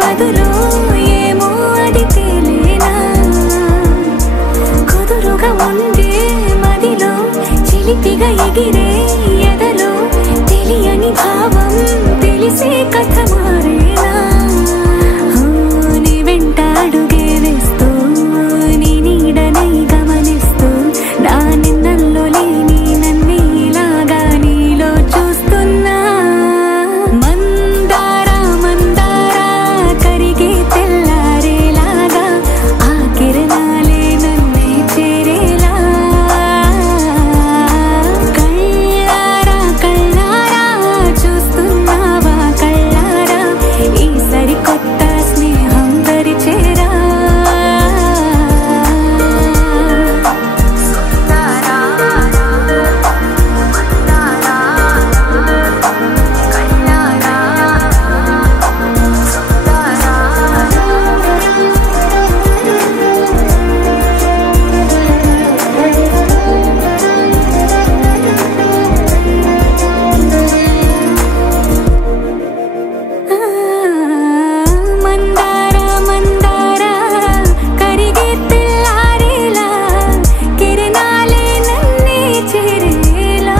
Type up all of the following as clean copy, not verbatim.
బదులు ఏమో అది తెలియనా కుదురుగా ఉంది చిలిపిగా ఎగిరే ఎదలో తెలియని భావం తెలిసే కథ మారేనా నీ వెంట అడుగే వేస్తూ నీ నీడనై గమనిస్తూ నా నిన్నల్లో లేని నన్నే ఇలాగా నీలో చూస్తున్నా మందారా మందారా కరిగే తెల్లారేలాగా ఆ కిరణాలే నన్నే చేరేలా కళ్ళారా కళ్ళారా చూస్తున్నావా కళ్ళారా ఈ సరికొత్త స్నేహం దరిచేరా మందారా మందారా కరిగే తెల్లారేలా కిరణాలే నన్నే చేరేలా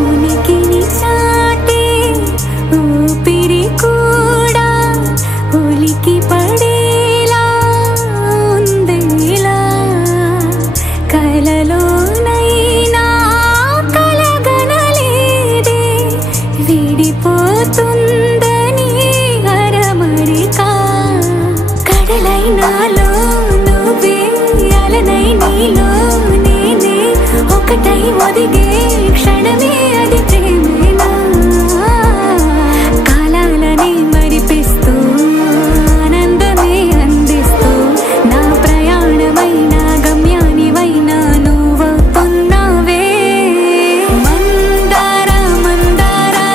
ఉనికిని చాటే ఊపిరి కూడా ఉలికి పడేలా ఉందేలా కలలోనైనా కలగనలేదే విడిపోతుందని అరమరిక కడలై నాలో నువ్వే అలనై నీలో నేనే ఒకటై ఒదిగే క్షణమే అది ప్రేమేనా కాలాలని మరిపిస్తూ ఆనందమే అందిస్తూ నా ప్రయాణమైన గమ్యానివైనా నువ్వవుతున్నావే మందారా మందారా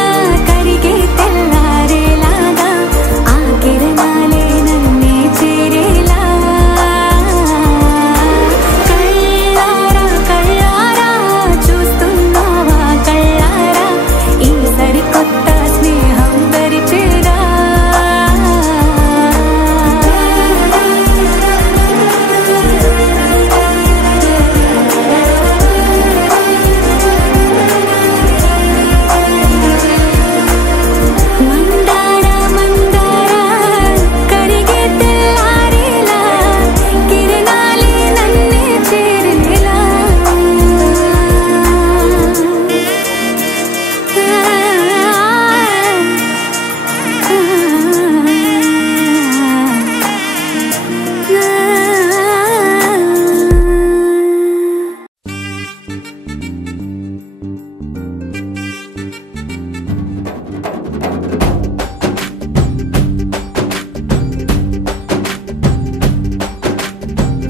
కరిగే తెల్లారేలాగా ఆ కిరణాలే నన్నే చేరేలా కళ్ళారా కళ్ళారా చూస్తున్నావా కళ్ళారా ఈ సరికొత్త స్నేహం దరిచేరా మందారా మందారా కరిగే తెల్లారేలా కిరణాలే నన్నే చేరేలా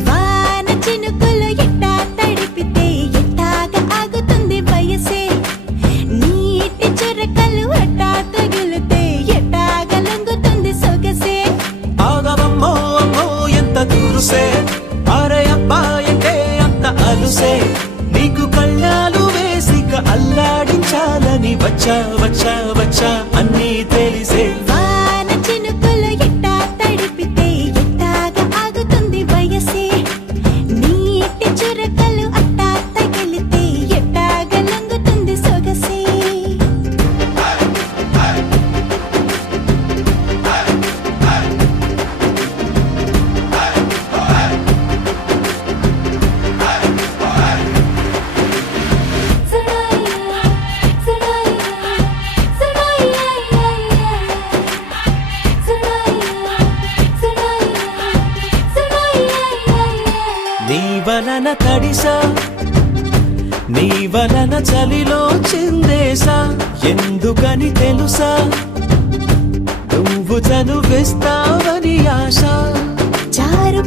వాన చినుకులు ఎట్టా తడిపితే ఎట్టాగా ఆగుతుంది వయసే నీటి చురకలు అట్టా తగిలితే ఎట్టాగా లొంగుతుంది సొగసే ఆగవమ్మో అమ్మో ఎంత దూరుసే అరే అబ్బాయంటే అంత అలుసే నీకు కళ్ళాలు వేసిక అల్లాడించాలని వచ్చా వచ్చా వచ్చా అన్నీ తెలిసే వాన చినుకులు ఎట్టా తడిపితే ఎట్టాగా ఆగుతుంది వయసే నీటి చురకలు అట్టా తగిలితే ఎట్టాగా లొంగుతుంది సొగసే నీ వలన తడిసా నీ వలన చలిలో చిందేసా ఎందుకని తెలుసా నువ్వు చనువిస్తావని ఆశ చారు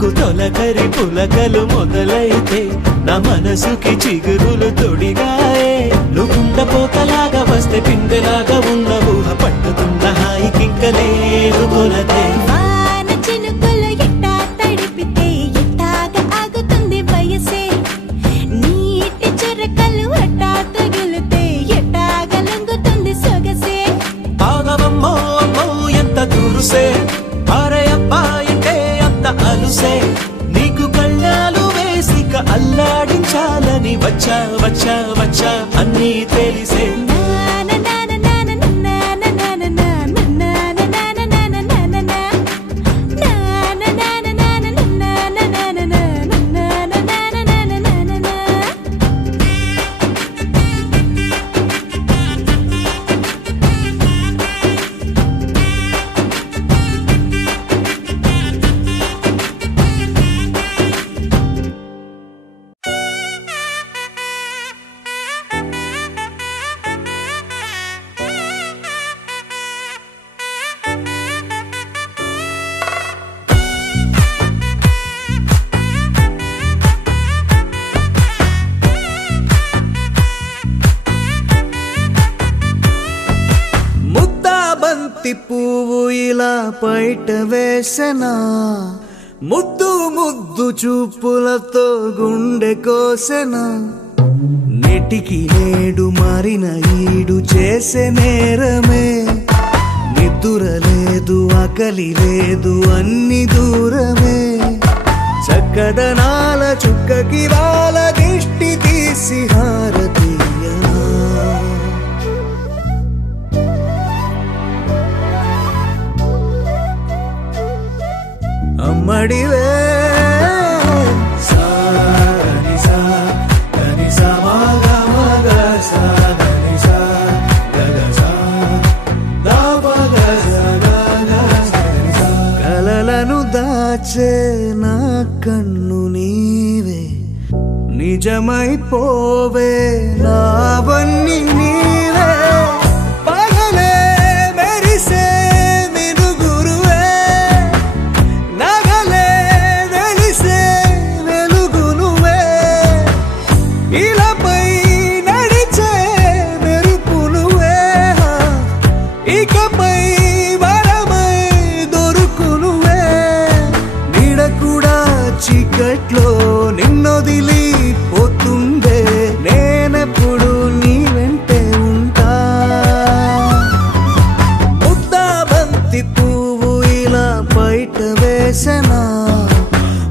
నీకు తొలకరి పులకలు మొదలైతే నా మనసుకి చిగురులు తొడిగాయే నువ్వుండ పోతలాగా వస్తే పిందెలాగా ఉన్న ఊహ పట్టుతున్న హాయికింక లేదు కొలతే వాన చినుకులు ఎట్టా తడిపితే ఎట్టాగా ఆగుతుంది వయసే నీటి చురకలు అట్టా తగిలితే ఎట్టాగా లొంగుతుంది సొగసే ఆగవమ్మో అమ్మో ఎంత దురుసే అరే అబ్బాయంటే అంత అలుసే నీకు కళ్ళాలు వేసిక అల్లాడించాలని వచ్చా వచ్చా వచ్చా అన్నీ తెలిసే పువ్వు ఇలా బయట వేసెనా ముద్దు ముద్దు చూపులతో గుండె కోసెనా నెటికి నేడు మారిన ఈడు చేసే నేరమే నిద్ర లేదు ఆకలి లేదు అన్ని దూరమే చక్కదనాల చుక్కకి వాళ్ళ దిష్టి తీసి హారతీయనా అమ్మడివే కలలను దాచే నా కన్ను నీవే నిజమైపోవే నావన్నీ నీవే పగలే మెరిసే మినుగురువే నగలే వెలిసే వెలుగునువే ఇలాపై నడిచే మెరుపునువే ఇకపై వరమై దొరుకునువే నీడ కూడా చీకట్లో నిన్నొదిలి పోతుందే నేనెప్పుడు నీ వెంటే ఉంటా ముద్దాబంతి పువ్వు ఇలా బయట వేసెనా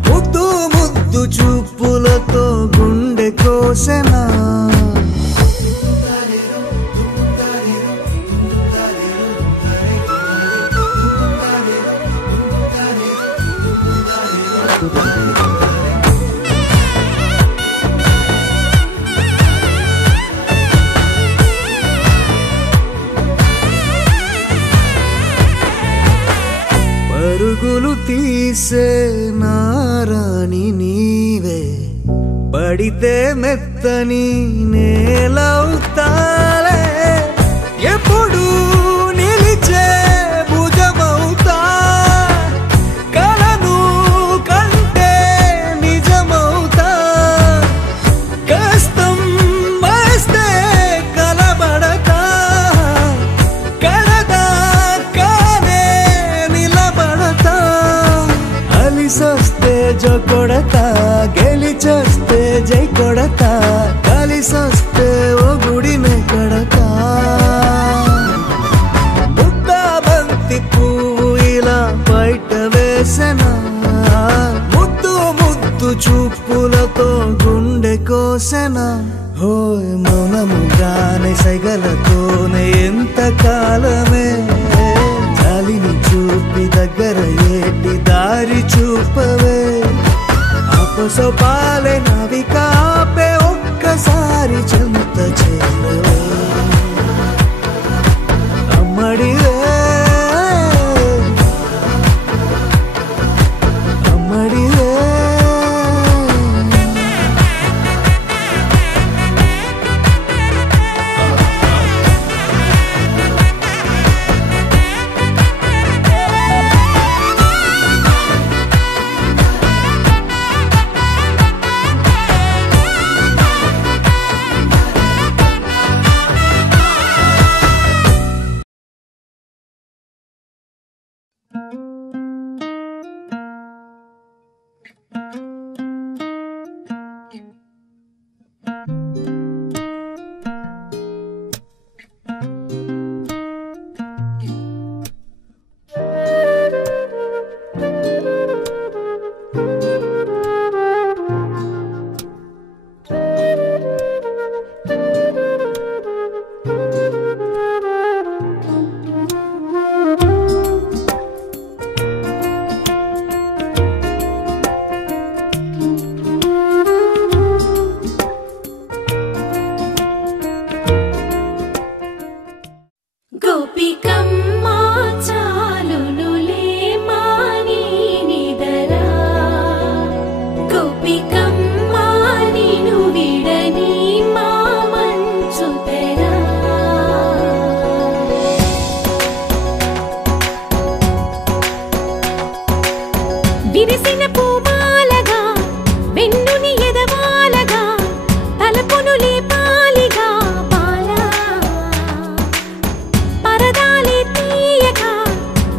ముద్దు ముద్దు చూపులతో గుండె కోసెనా పరుగులు తీసే నారాణి నీవే పడితే మెత్తని నేలవుతాలే ఎప్పుడు నిలిచే భుజమవుతా కలను కంటే నిజమవుతా కష్టం వస్తే కలబడక కడదాకానే నిలబడతా అలిసొస్తే జో కొడతా గెలిచొస్తే జై కొడతా కలిసొస్తే ఓ గుడినే కడతా ముద్దాబంతి పువ్వు ఇలా బయట వేసెనా ముద్దు ముద్దు చూపులతో గుండె కోసెనా హోయ్ మౌనముగానే సైగలతోనే ఎంత కాలమే జాలిని చూపి దగ్గర ఏటి దారి చూపవే అపసోపాలే నావికాపే ఒక్కసారి చెంత చేరవే అమ్మడివే అమ్మడివే విరిసిన పూమాలగా వెన్నుని ఎదవాలగా తలపును లేపాలిగా బాలా పరదాలే తీయక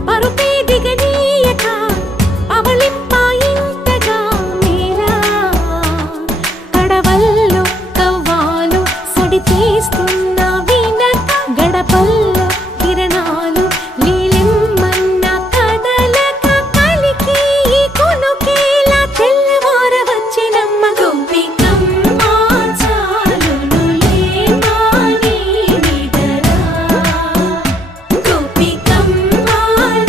పరుపే దిగనీయక అవలింపాయింతగా మేలా కడవల్లో కవ్వాలు సడి చేస్తున్న వినక గడపల్లో కిరణాలు లీలెమ్మన్న కదలక కలికి కొనుకేలా తెల్లవార వచ్చినమ్మ గోపికమ్మ చాలునులే మాని నిదరా గోపికమ్మ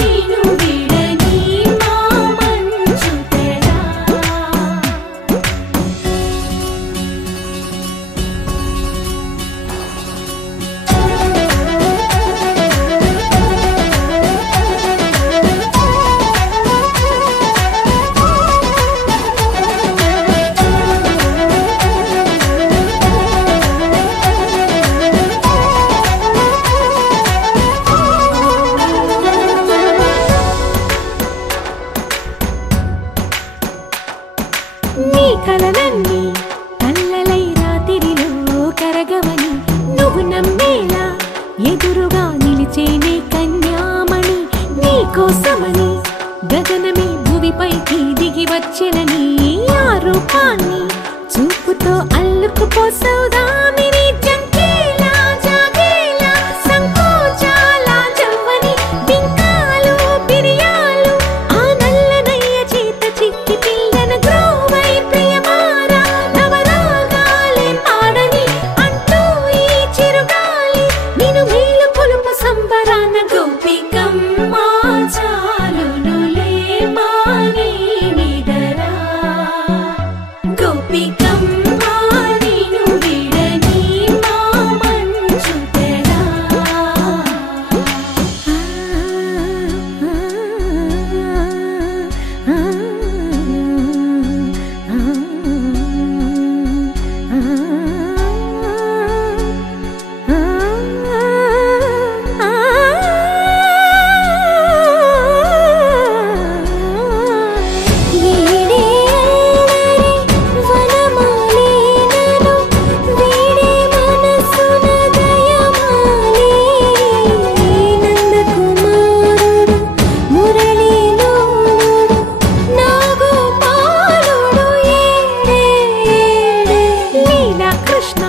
నిను విడని మా మంచు తెరా నీ కలలన్నీ కల్లలై రాత్రిలో కరగవని నువ్వు నమ్మేలా ఎదురుగా నిలిచేనే కన్యామణి నీ కోసమని గగనమే భువిపైకి దిగి వచ్చెనని ఆ రూపాన్ని చూపుతో అల్లుకుపోసౌదామిని జంకేలా జాగేలా సంకోచాల జవ్వని బింకాలు బిరియాలు ఆ నల్లనయ్య చేత చిక్కి పిల్లన గ్రోవై ప్రియమారా నవరాగాలే పాడని అంటూ ఈ చిరుగాలి నిన్ను మేలు పొలుపు సంబరాన గోపికమ్మ చాలునులే మాని నిదరా గోపికమ్మ నిను విడని మా మంచు తెరా కృష్ణ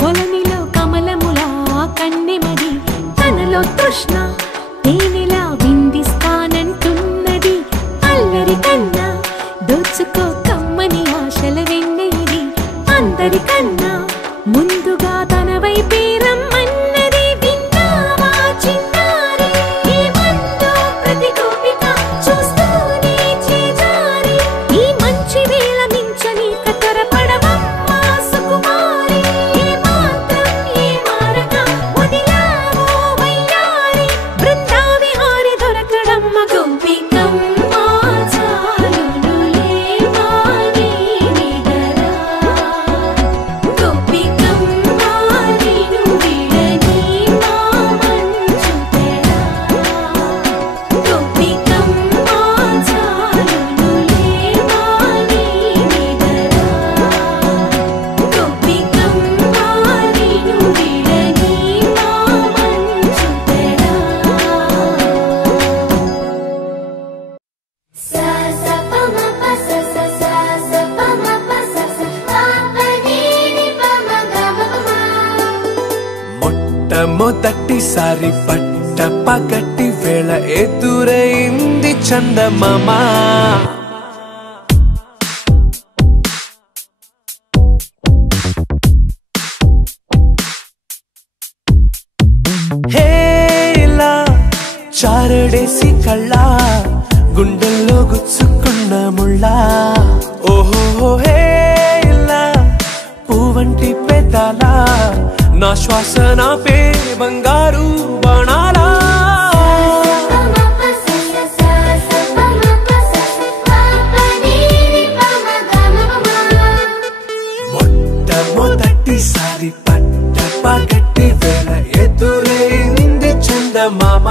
కొలనిలో కమలములా కన్నెమది తనలో తృష్ణ తేనెలా విందిస్తానంటున్నది అల్లరి కన్నా దోచుకో కమ్మని ఆశల వెన్నెయిది అందరికన్నా ముందుగా తన వైపే రమ్మన్నది విన్నావా చిన్నారి ఈ మందో ప్రతి గోపిక చూస్తూనే చేజారి ఈ మంచి వేళ మించని కతరపడవమ్మ సుకుమారి ఏ మాత్రం ఏ మారక వదిలావో వయ్యారి బృందావిహారి దొరకడమ్మ గోపికమ్మ చాలునులే మాని నిదరా గోపికమ్మ నిను విడని మా మంచు తెరా గోపికమ్మ చాలునులే మాని నిదరా గోపికమ్మ నిను విడని మా మంచు తెరా సా సా ప మ ప స స సా సా ప మ ప స స ప ప ని ని ప మ గ మ ప మ మొట్టమొదటిసారి పట్ట పగటి వేళ ఎదురైంది చందమామ హేలా చారడేసి కళ్ళ గుండెల్లో గుచ్చుకున్న ముళ్ళ ఓహో హేలా పువ్వంటి పెదాల నా శ్వాస నా పే బంగారు బాణాలా ప మ ప స స సా సా ప మ ప స స ప ప ని ని ప మ గ మ ప మ మొట్టమొదటిసారి పట్ట పగటి వేళ ఎదురైంది చందమామ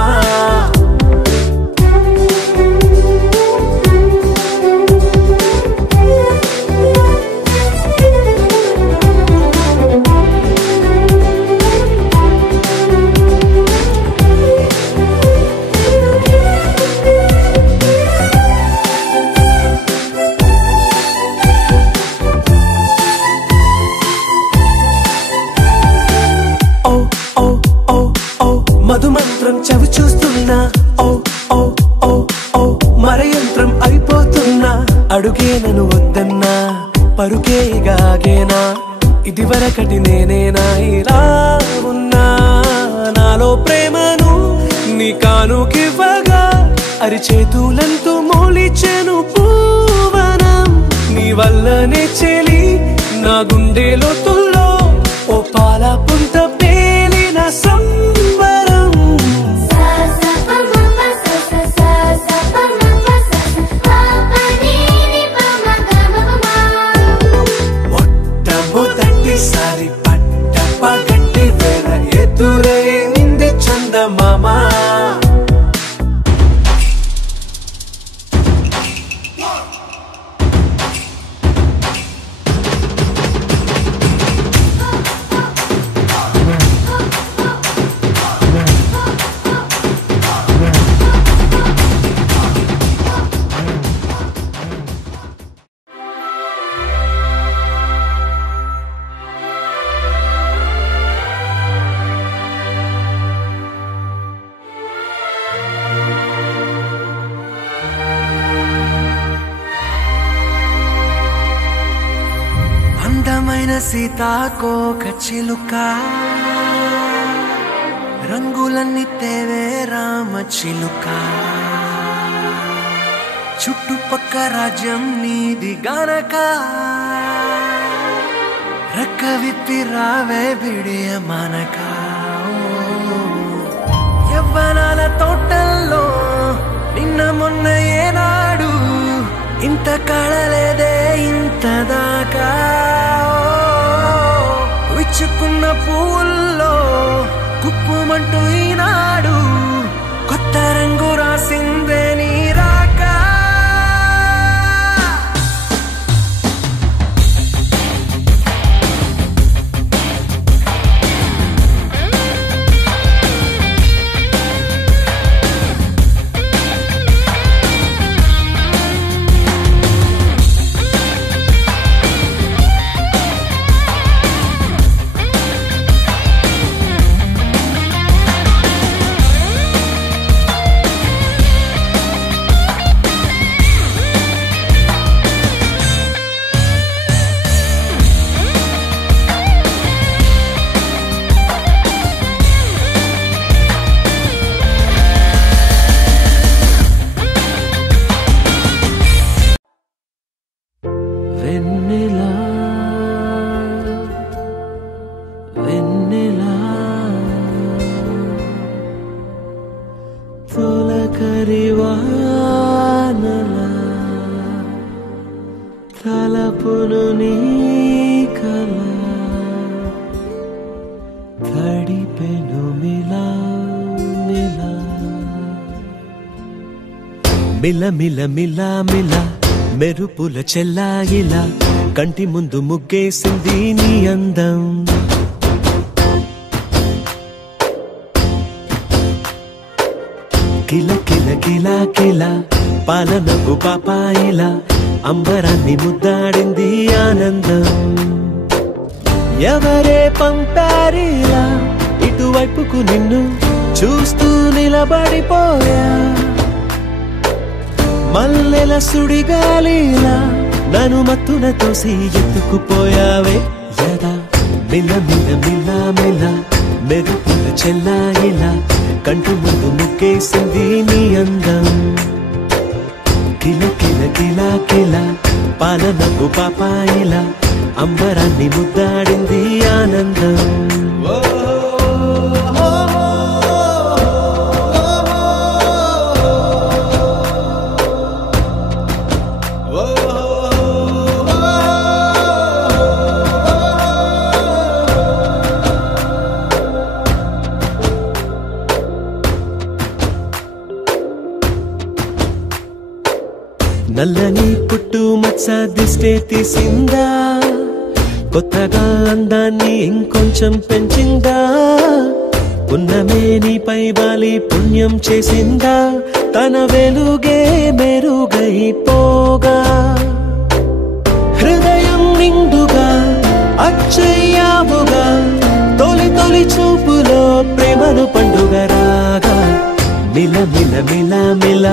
అడుగేనను వద్దన్నా పరుకేగాగేనా ఇదివరకటి నేనేనా ఇలా ఉన్నా నాలో ప్రేమను నీ కానుకివ్వగా అరిచేతులంతో మోలిచెను పూవనం నీ వల్లనే చెలి నా గుండె లోతుల్లో ఓ పాల పుంత పేలిన సంబరం మొట్టమొదటిసారి పట్ట పగటి వేళ ఎదురైంది చందమామ అందమైన సీతాకోక చిలుక రంగులన్నీ తేవే రామ చిలుక చుట్టుపక్క రాజ్యం నీది గనక రెక్క విప్పి రావే బిడియ మనక యవ్వనాల తోటల్లో నిన్న మొన్న ఏనాడు ఇంత కళలేదే ఇంత దాకా విచ్చుకున్న పూల్లో కుప్పుమంటూ ఈనాడు కొత్త రంగు రాసిందే నీ రాక వెన్నెలా వెన్నెలా తొలకరి వానలా తలపును నీ కల తడిపెను మిలా మిలా మిల మిల మిలా మిలా మెరుపుల చెల్లాయిలా కంటి ముందు ముగ్గేసింది నీ అందం కిల కిల కిల కిల పాలనపు పాపాయిలా అంబరాన్ని ముద్దాడింది ఆనందం ఎవరే పంపారిలా ఇటువైపుకు నిన్ను చూస్తూ నిలబడిపోయా మల్లెల సుడిగాలిలా నన్ను మత్తున తోసి ఎత్తుకుపోయావే యదా మిల మిల మిల మిల మెరుపుల చెల్లాయిలా కంటి ముందు ముగ్గేసింది నీ అందం కిల కిల కిల కిల పాలనకు పాపాయిలా అంబరాన్ని ముద్దాడింది ఆనందం నల్లని పుట్టు మచ్చ దిష్టే తీసిందా కొత్తగా అందాన్ని ఇంకొంచెం పెంచిందా ఉన్నమే నీపై వాలి పుణ్యం చేసిందా తన వెలుగే మెరుగైపోగా హృదయం నిండుగా అచ్చయ్యావుగా తొలి తొలి చూపులో ప్రేమను పండుగ రాగా మిల మిల మిల మిల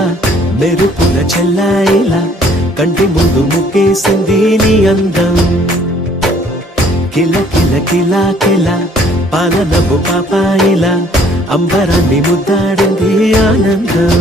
మెరుపుల చెల్లాయిలా కంటి ముందు ముక్కేసింది నీ అందం కిల కిల కిల కిల పాలనపు పాపాయిలా అంబరాన్ని ముద్దాడింది ఆనందం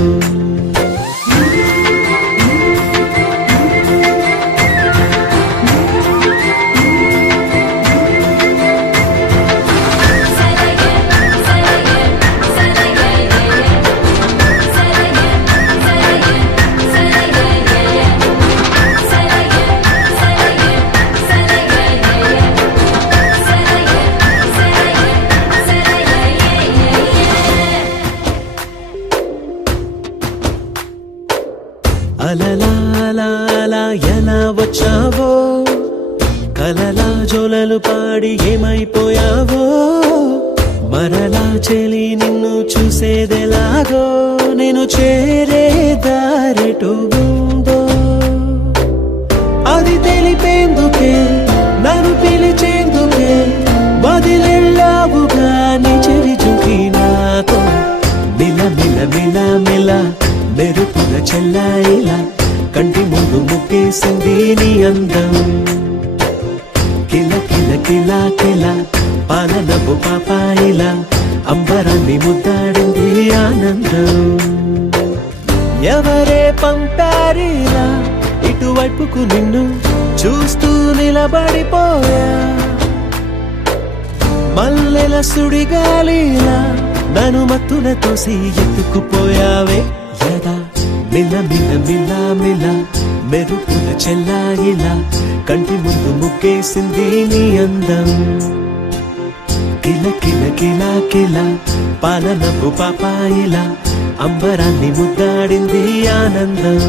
అలలా ఎలా వచ్చావో కలలా జోలలు పాడి ఏమైపోయావో మరలా చెలి నిన్ను చూసేదెలాగో నేను చేరే దారెటు ఉందో అది తెలిపేందుకే నన్ను పిలిచేందుకే వదిలెళ్ళావుగా నీ చెవి చూకి నాతో మిల మిల మిల మిల మెరుపుల చెల్లాయిలా కంటి ముందు ముక్కేసింది నీ అందం కిల కిల కిల కిల పాలనపు పాపాయిలా అంబరాన్ని ముద్దాడింది ఆనందం ఎవరే పంపారిలా ఇటువైపుకు నిన్ను చూస్తూ నిలబడిపోయా మల్లెల సుడిగాలిలా నన్ను మత్తున తోసి ఎత్తుకుపోయావే యదా మిల మిల మిల మిల మెరుపుల చెల్లాయిలా కంటి ముందు ముక్కేసింది నీ అందం కిల కిల కిల కిల పాలనపు పాపాయిలా అంబరాన్ని ముద్దాడింది ఆనందం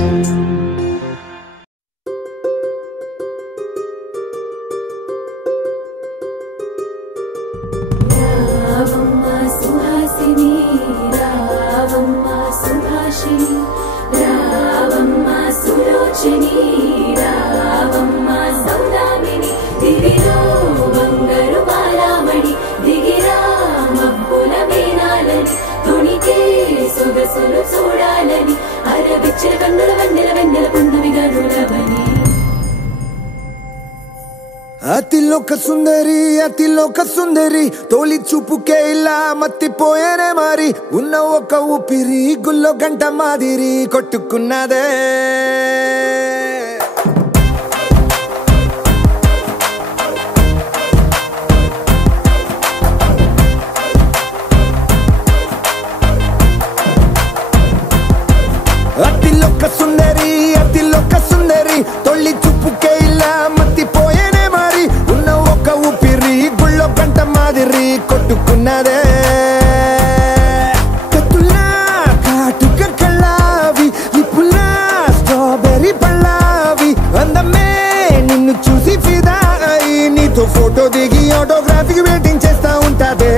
చూడాలని అరవిచ్చిన కన్నుల వెన్నెల వెన్నెల పున్నమిగా నులవని అతిలోక సుందరి తోలి చూపుకే ఇలా మత్తిపోయేనే మరి ఉన్న ఒక ఊపిరి గుల్లో గంట మాదిరి కొట్టుకున్నదే అతిలోక సుందరి తొలి చూపుకే ఇలా మత్తిపోయేనే మరి ఉన్న ఒక ఊపిరి గుళ్ళో గంట మాదిరి కొట్టుకున్నదే కత్తులా కాటుక కళ్ళావి లిప్పులా స్ట్రాబెర్రీ పళ్ళావి అందమే నిన్ను చూసి ఫిదా అయి నీతో ఫోటో దిగి ఆటోగ్రాఫీకి వెయిటింగ్ చేస్తా ఉంటాదే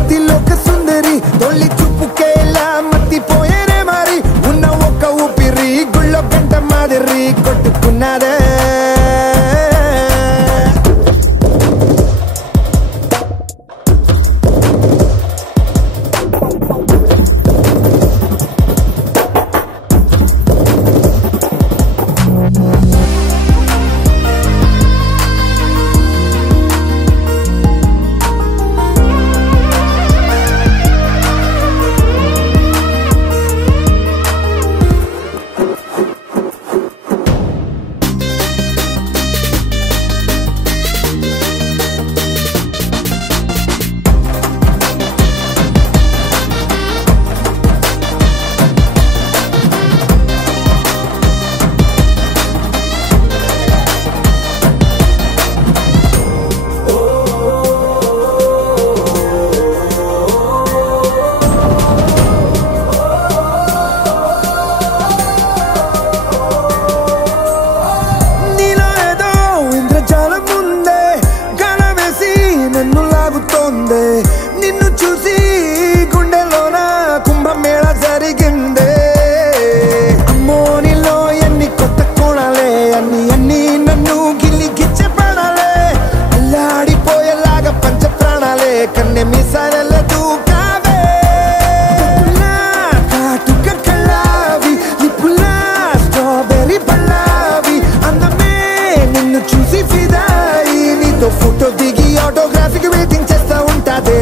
అతిలోక సుందరి తొలి చూపుకే ఇలా మత్తిపోయేనే మరి ఉన్న ఒక ఊపిరి గుళ్ళో గంట మాదిరి కొట్టుకున్నదే గుండె మిసరల దూకావే కాటుక కళ్ళావి నిప్పులా స్ట్రాబెర్రీ పళ్ళావి అందమే నిన్ను చూసి ఫిదాయి నీతో ఫోటో దిగి ఆటోగ్రాఫీకి వెయిటింగ్ చేస్తా ఉంటాదే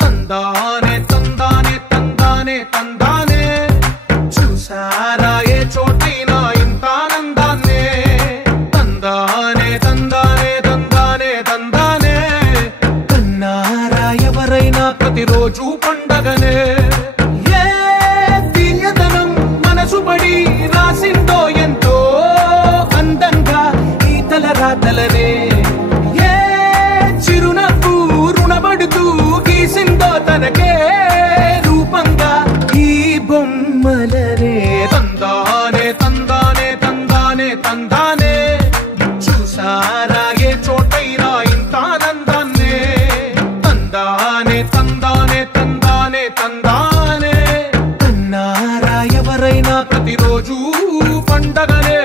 తందానే తందానే తందానే తందానే చూసారా ఏ చోటైనా ఇంత ఆనందాన్నే తందానే తందానే తందానే తందానే కన్నారా ఎవరైనా ప్రతిరోజు పండగనే ఏ తీయదనం మనసు పడి రాసిందో ఎంతో అందంగా ఈ తల రాతలనే ఏ చిరునవ్వు రుణపడుతూ గీసిందో తనకే రూపంగా ఈ బొమ్మలనే తందానే తందానే తందానే తందానే చూసారా ఏ చోటైనా ఇంత ఆనందాన్నే తందానే తందానే తందానే తందానే కన్నారా ఎవరైనా ప్రతిరోజు పండగనే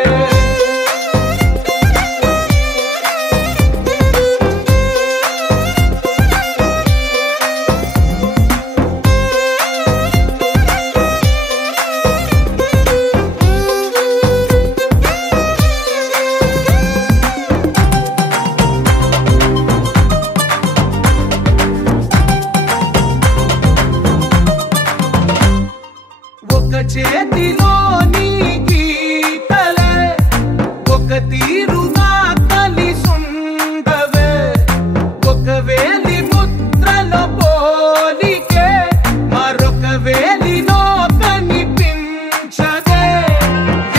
చేతిలోని గీతలే ఒక తీరుగా కలిసుండవే ఒక వేలి ముద్రల పోలికే మరొక వేలిలో కనిపించదే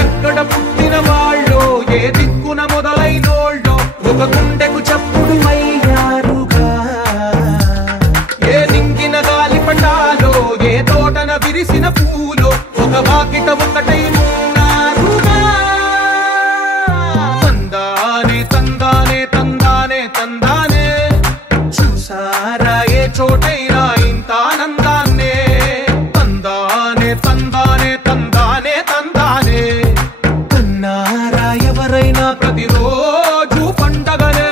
ఎక్కడ పుట్టిన వాళ్ళో ఏ దిక్కున మొదలైనోళ్ళో ఒక గుండెకు చప్పుడు అయ్యారుగా ఏ నింగిన గాలి పటాలో ఏ తోటన విరిసిన పూలో ఒక వాకిట ఒకటై ఉన్నారుగా తందానే తందానే తందానే తందానే చూసారా ఏ చోటైనా ఇంత ఆనందాన్నే తందానే తందానే తందానే తందానే కన్నారా ఎవరైనా ప్రతిరోజు పండగనే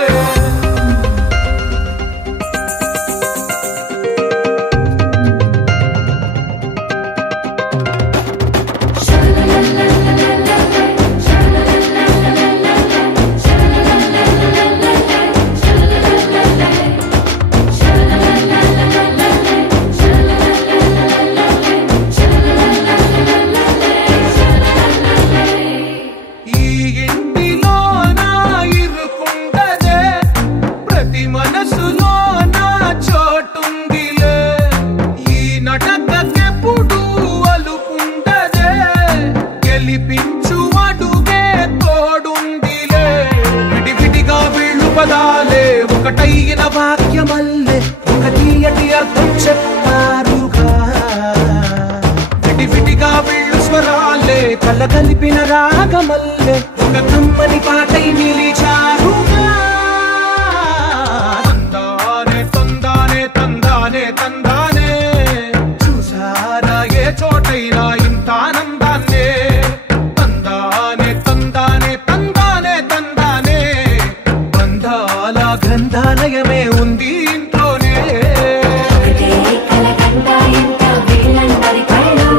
ఒకటైన వాక్యమల్లే ఒక తీయటి అర్థం చెప్పారుగా విడివిడిగా వీళ్ళు స్వరాలే కలగలిపిన రాగమల్లే ఒక కమ్మని పాటై నిలిచారుగా తందానే తందానే తందానే తందానే చూసారా ఏ చోటైనా ఇంత ఆనందాన్నే తందానే తందానే తందానే తందానే బంధాల గ్రంథాలయమే ఉంది ఇంట్లోనే కలగంట ఎంత వీళ్ళందరి కళ్ళు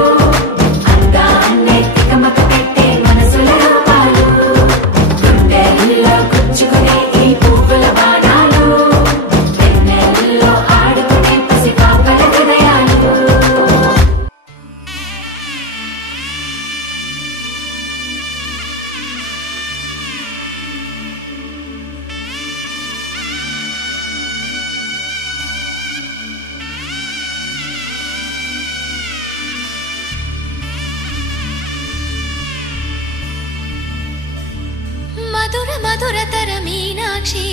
అందాన్నే తికమక మధుర మధురతర మీనాక్షి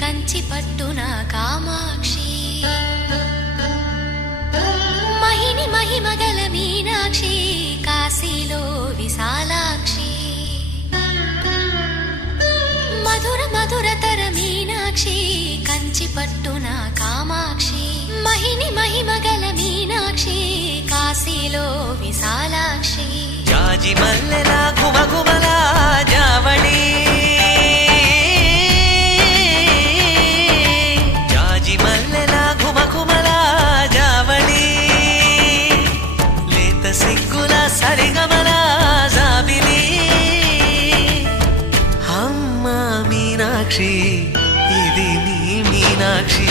కంచి పట్టున కామాక్షి మహిని మహిమగల మీనాక్షి కాశీలో విశాలాక్షి మధుర మధురతర మీనాక్షి కంచి పట్టున కామాక్షి మహిని మహిమగల మీనాక్షి కాశీలో విశాలాక్షి జాజి మల్లెల గుమగుమల జావళి జాజి మల్లెల గుమగుమల జావళి లేత సిగ్గుల సరిగమల జాబిలి అమ్మ మీనాక్షి ఇది నీ మీనాక్షి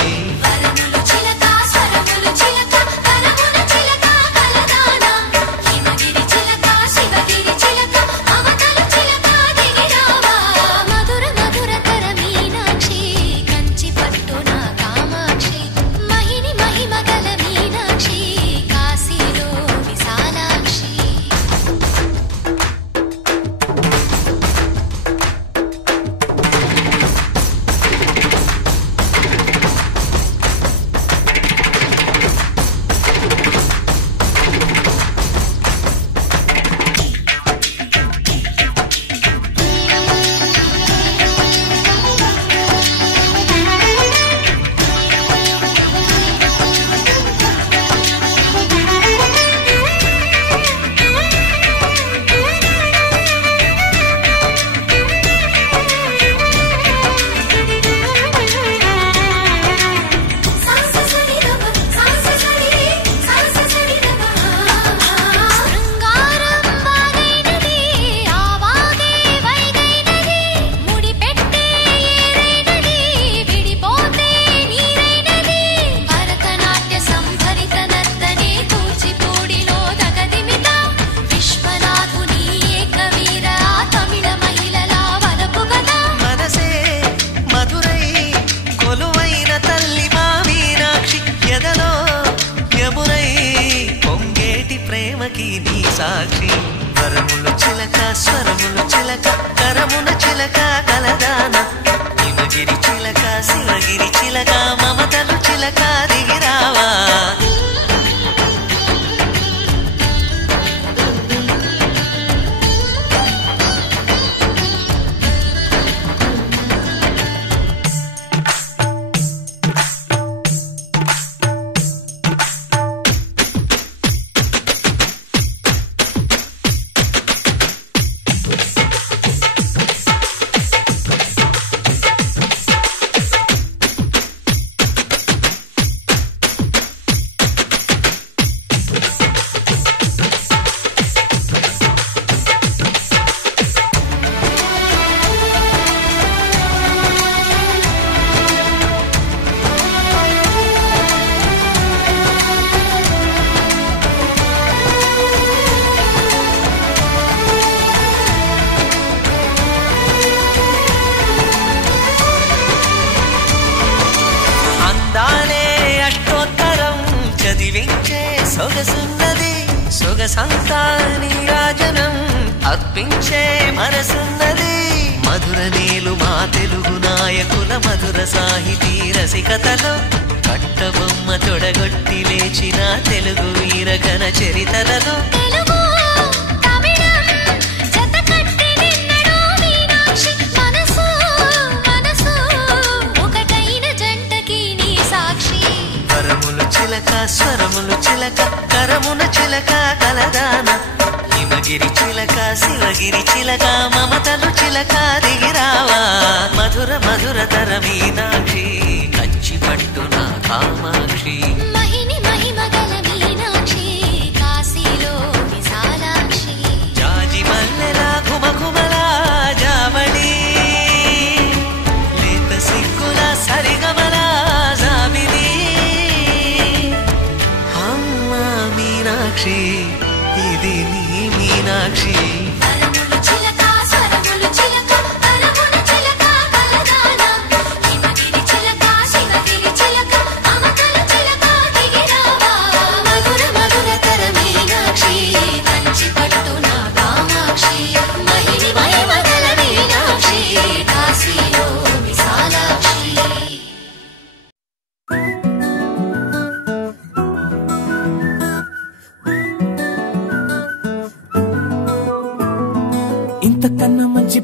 సాక్షి వరములు చిలక స్వరములు చిలక కరమున చిలక కలదాన హిమగిరి చిలక శివగిరి చిలక మమతలు చిలక దిగిరావా సొగసున్నది సొగసంతా నీరాజనం అర్పించే మనసున్నది మధుర నీలు మా తెలుగు నాయకుల మధుర సాహితీ రసికతలో కట్టబొమ్మ తొడగొట్టి లేచిన తెలుగు వీరగణ చరితలలో చిలక స్వరములు చిలక కరమున చిలక కలదాన హిమగిరి చిలక శివగిరి చిలక మమతలు చిలక దిగిరావా మధుర మధురతర మీనాక్షి కంచి పట్టున కామాక్షి మహిని మహిమగల మీనాక్షి కాశీలో విశాలాక్షి జాజి మల్లెల ఘుమఘుమల జావళి లేత సిగ్గుల సరిగమల జాబిలి మీనాక్షి ఇది నీ మీనాక్షి వరములు చిలక స్వరములు చిలక కరమున చిలక కలదాన హిమగిరి చిలక శివగిరి చిలక మమతలు చిలక దిగిరావా మధుర మధురతర మీనాక్షి కంచి పట్టున కామాక్షి మహిని మహిమగల మీనాక్షి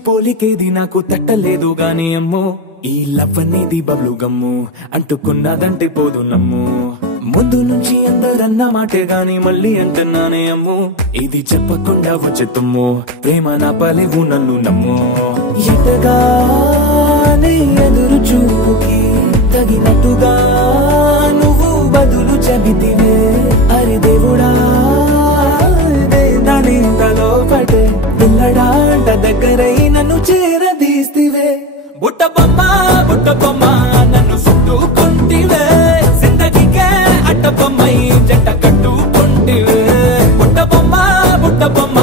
పోలికేది నాకు తట్టలేదు గాని అమ్మో ఈ లవ్ అనేది బబ్లు గమ్ము అంటుకున్నదంటే పోదు నమ్ము ముందు నుంచి అందరన్న మాటే గాని మళ్ళీ అంటున్నానే అమ్ము ఇది చెప్పకుండా వచ్చే తుమ్ము ప్రేమ నా పలేవు నన్ను నమ్ము ఎటగానే ఎదురు చూపుకి తగినట్టుగా నువ్వు బదులు చెబితివే అరే దేవుడా దాని తలో పడే పిల్లడాంట దగ్గరై నన్ను చేరదీస్తివే బుట్ట బొమ్మ నన్ను చుట్టుకుంటివే జిందగీకే అట్ట బొమ్మై జంట కట్టుకుంటివే బుట్ట బొమ్మ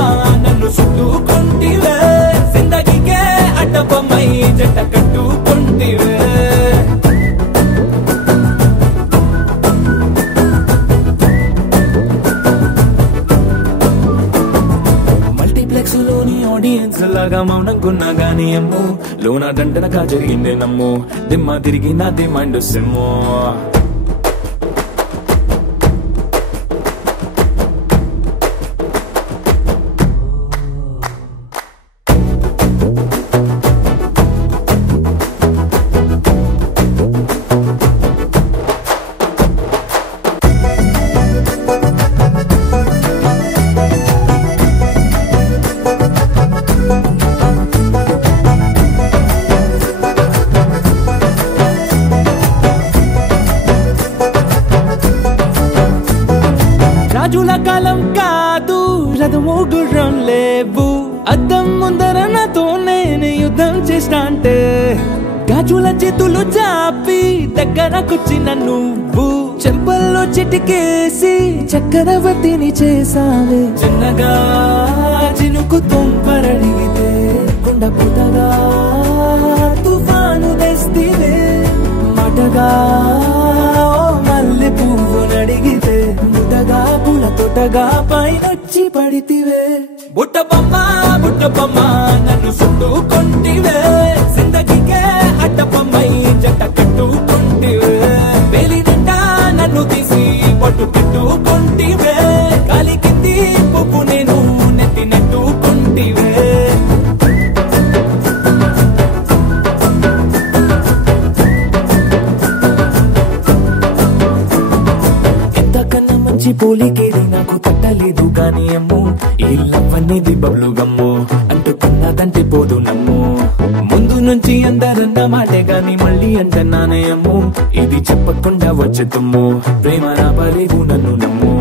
నన్ను చుట్టుకుంటివే జిందగీకే అట్ట బొమ్మై జంట కట్టుకుంటివే లోని ఆడియన్స్ లాగా మౌనంకున్నా గానీ అమ్ము లోన దండనగా జరిగిందే నమ్ము దిమ్మ తిరిగి నాది మైండ్ సిమ్ము రాజుల కాలం కాదు రథము గుర్రం లేవు అద్దం ముందర నాతో నేను యుద్ధం చేస్తా అంటే గాజుల చేతులు చాపి దగ్గరకొచ్చిన నువ్వు చెంపల్లో చిటికేసి చక్రవర్తిని చేసావే చిన్నగా చినుకు తుంపరడిగితే కుండ పుటగా తుఫాను తెస్తివే మాటగా మల్లె పువ్వు నడిగితే ముటగా పుల తొటగా పైనొచ్చి పడితివే బుట్ట బొమ్మ నన్ను చుట్టుకుంటివే జిందగీకే అట్ట బొమ్మై జంట కట్టుకుంటివే వేలినంట నన్ను తీసి పట్టు కట్టుకుంటివే కాలి కింది పువ్వు నేను నెత్తి నెట్టుకుంటివే పోలికేది నాకు తట్టలేదు గాని అమ్ము ఈ లవ్ అనేది బబ్లు గమ్ము అంటుకున్నదంటే పోదు నమ్ము ముందు నుంచి అందరన్న మాటే గాని మళ్ళీ అంటున్నానే అమ్ము ఇది చెప్పకుండా వచ్చే తుమ్ము ప్రేమ నా పలేవు నన్ను నమ్ము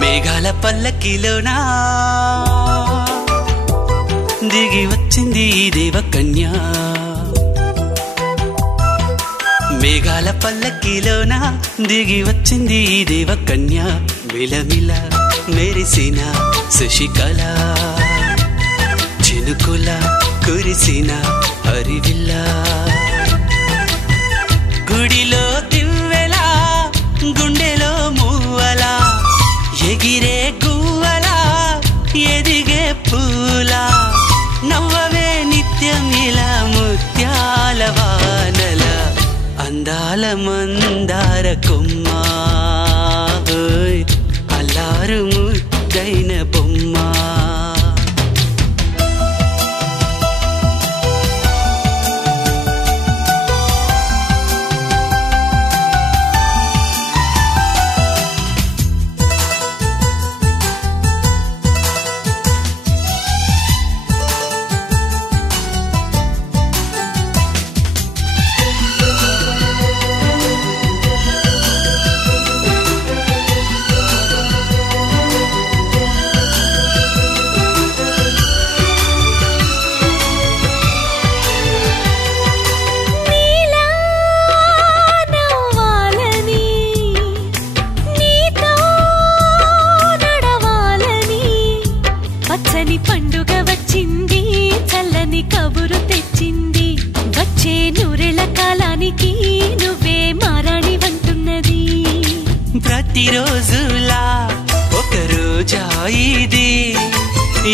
మేఘాల పల్లకిలోనా దిగి వచ్చింది దేవకన్య మేఘాల పల్లకిలోనా దిగి వచ్చింది దేవకన్య మిలమిల మెరిసిన శశికళ చినుకుల కురిసిన హరివిల్ల గుడిలో దివ్వెలా గుండెలో మూవలా ఎగిరే గువ్వలా ఎదిగే పూలా నవ్వవే నిత్యం ఇలా ముత్యాల వానల అందాల మందార కొమ్మ అల్లారు ముద్దైన బొమ్మ రోజులా ఒక రోజా ఇది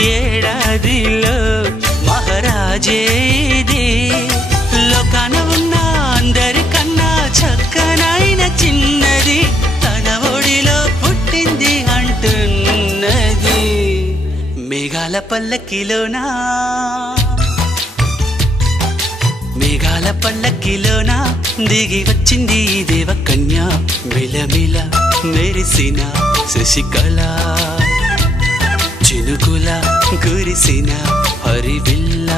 ఏడాదిలో మహారాజే ఇది లోకాన ఉన్న అందరికన్నా చక్కనైన చిన్నది తన ఒడిలో పుట్టింది అంటున్నది మేఘాల పల్లకిలోనా మేఘాల పల్లకిలోన దిగి వచ్చింది దేవకన్య మిలమిల మెరిసిన శశికళ చినుకుల కురిసిన హరివిల్ల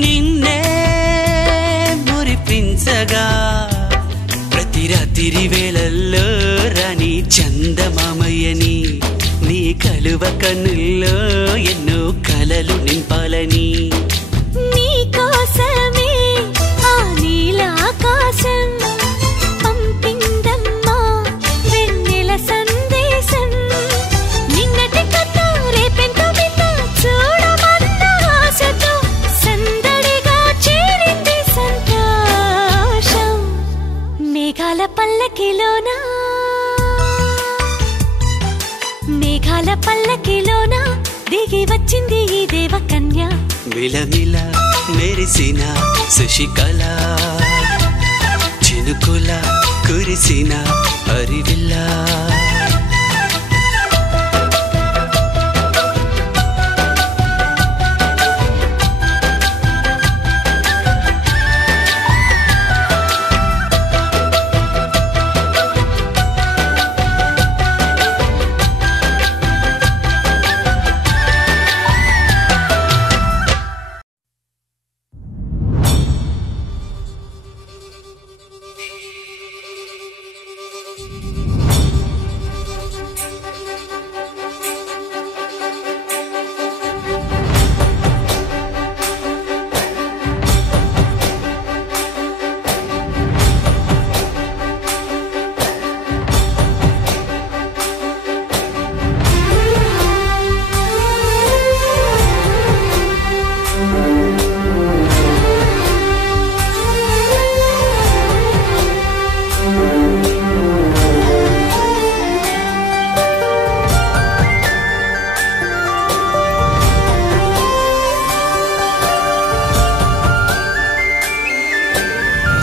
నిన్నే మురిపించగా ప్రతి రాత్రి వేళల్లో రాణి చందమామయ్యని నీ కలువ కన్నుల్లో ఎన్నో కలలు నింపాలని నీ కోసమే ఆ నీలాకాశం పంపిందమ్మా వెన్నెల సందేశం నిన్నటి కథ రేపెంతో వింత చూడమన్న ఆశతో సందడిగా చేరింది సంతోషం మేఘాల పల్లకిలోనా మేఘాల పల్లకిలోన దిగి వచ్చింది ఈ దేవకన్య మిలమిల మెరిసిన శశికళ చినుకుల కురిసిన హరివిల్ల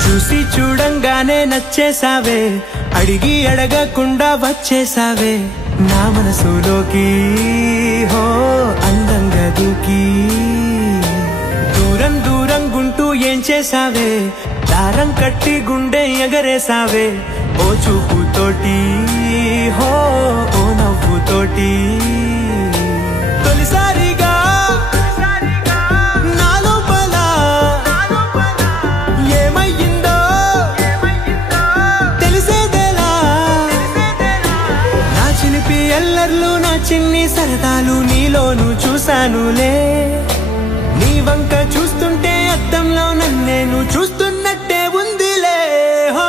చూసి చూడంగానే నచ్చేసావే అడిగి అడగకుండా వచ్చేసావే నా మనసులోకి హో అందంగా దూకి దూరం దూరం గుంటూ ఏం చేసావే దారం కట్టి గుండె ఎగరేసావే ఓ చూపుతోటి హో ఓ నవ్వుతోటి తొలిసారిగా చిన్ని సరదాలు నీలోను చూశానులే నీ వంక చూస్తుంటే అద్దంలో నన్నేను చూస్తున్నట్టే ఉందిలే హో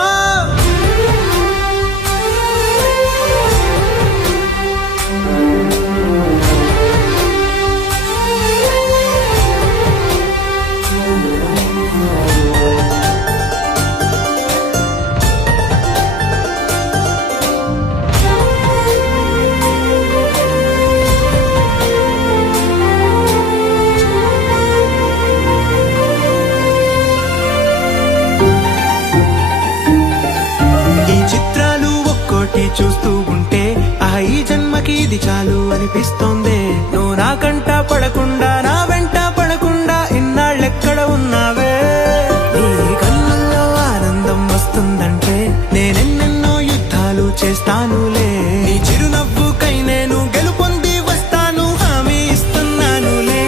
చూస్తూ ఉంటే ఈ జన్మకి ఇది చాలు అనిపిస్తోంది నువ్వు నా కంట పడకుండా నా వెంట పడకుండా ఇన్నాళ్ళెక్కడ ఉన్నావే నీ కళ్ళల్లో ఆనందం వస్తుందంటే నేనెన్నెన్నో యుద్ధాలు చేస్తానులే నీ చిరునవ్వుకై నేను గెలుపొంది వస్తాను హామీ ఇస్తున్నానులే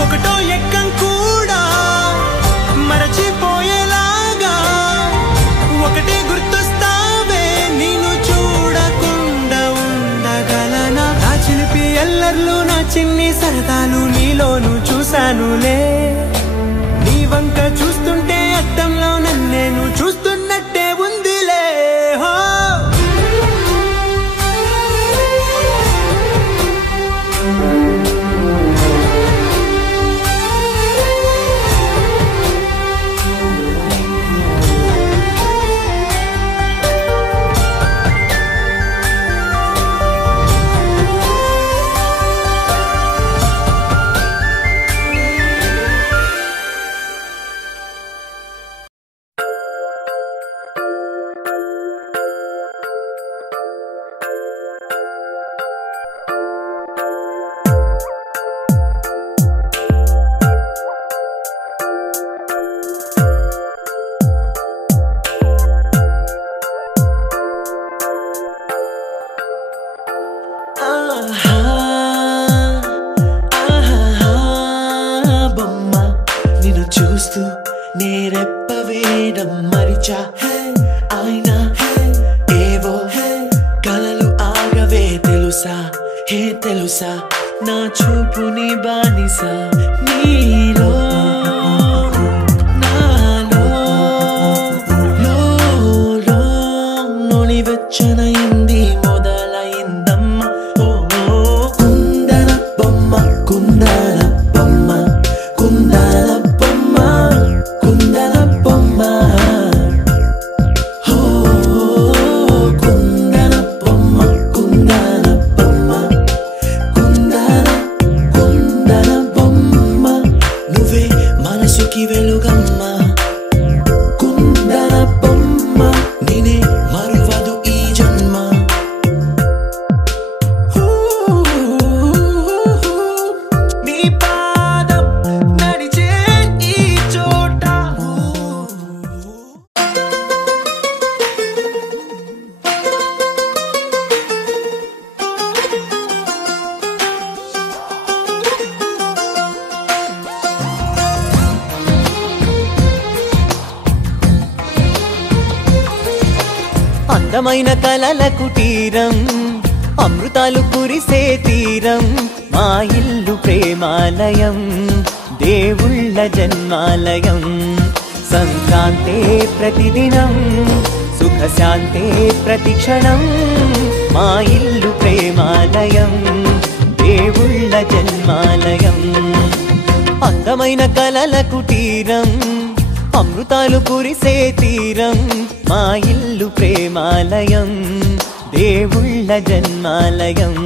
ఒకటో ఎక్కం కూడా మరచిపోయేలాగా ఒకటే గుర్తొస్తావే సరదాలు నీలోను చూశానులే నీ వంక చూస్తుంటే అద్దంలో నన్నేను చూస్తున్నట్టే ఉందిలే హో చూస్తూ నేరెప్ప వేయడం మరిచా అయినా ఏవో కలలు ఆగవే తెలుసా హే తెలుసా నా చూపుని బానిసా నీలో నాలో లోలో నొలివెచ్చనైంది మొదలైందమ్మ ఓ కుందన బొమ్మ కుందన బొమ్మ కుందన బొమ్మ కుందన బొమ్మ ఓ కుందన బొమ్మ కుందన బొమ్మ కుందన కుందన బొమ్మ నువ్వే మనసుకి వెలుగమ్మ కుందన బొమ్మ నేనే మరువదు ఈ జన్మ నీ పాదం నడిచే ఈ చోట అందమైన కలల కుటీరం అమృతాలు కురిసే తీరం మా ఇల్లు ప్రేమాలయం దేవుళ్ళ జన్మాలయం సంక్రాంతే ప్రతిదినం సుఖశాంతే ప్రతిక్షణం మా ఇల్లు ప్రేమాలయం దేవుళ్ళ జన్మాలయం అందమైన కలల కుటీరం అమృతాలు కురిసే తీరం మా ఇల్లు ప్రేమాలయం దేవుళ్ళ జన్మాలయం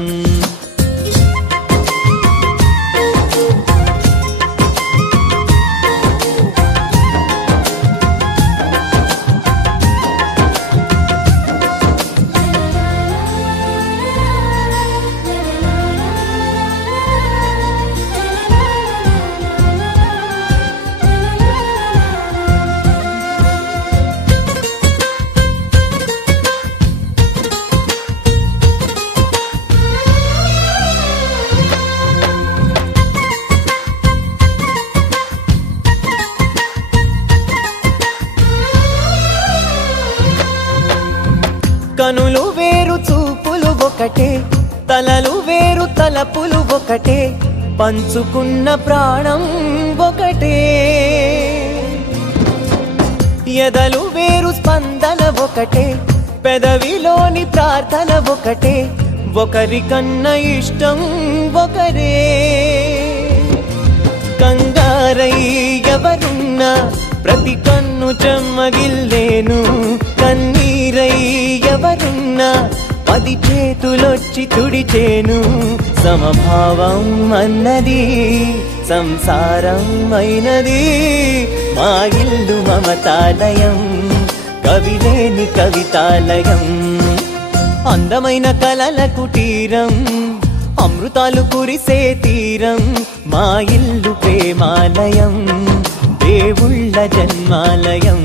కనులు వేరు చూపులు ఒకటే తలలు వేరు తలపులు ఒకటే పంచుకున్న ప్రాణం ఒకటే ఎదలు వేరు స్పందన ఒకటే పెదవిలోని ప్రార్థన ఒకటే ఒకరికన్నా ఇష్టం ఒకరే కంగారై ఎవరున్నా ప్రతి కన్ను చెమ్మగిల్లేను కన్నీరై ఎవరున్నా 10 చేతులొచ్చి తుడిచేను సమభావం అన్నది సంసారం అయినది మా ఇల్లు మమతాలయం కవిలేని కవితాలయం అందమైన కలల కుటీరం అమృతాలు కురిసే తీరం మా ఇల్లు ప్రేమాలయం దేవుళ్ళ జన్మాలయం